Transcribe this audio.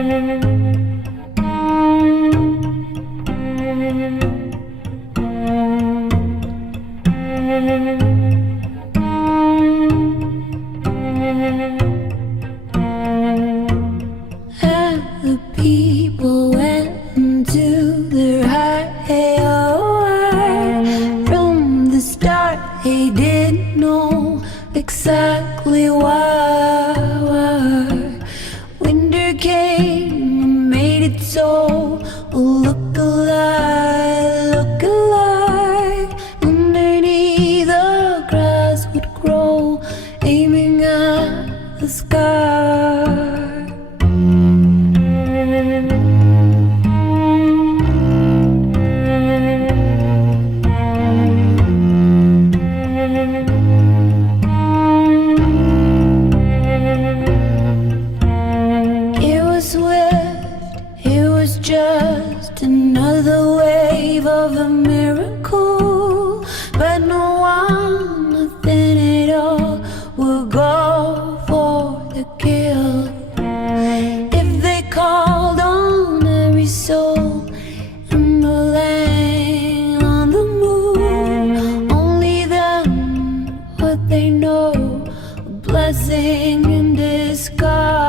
And the people went into their high hour. From the start, they didn't know exactly why. Winter came and made it so. Look alike. Underneath the grass would grow, aiming at the sky. It was swift, it was just another wave of a miracle. But no one, nothing at all, will go for the kill. If they called on every soul in the land on the moon, only them would they know, a blessing in disguise.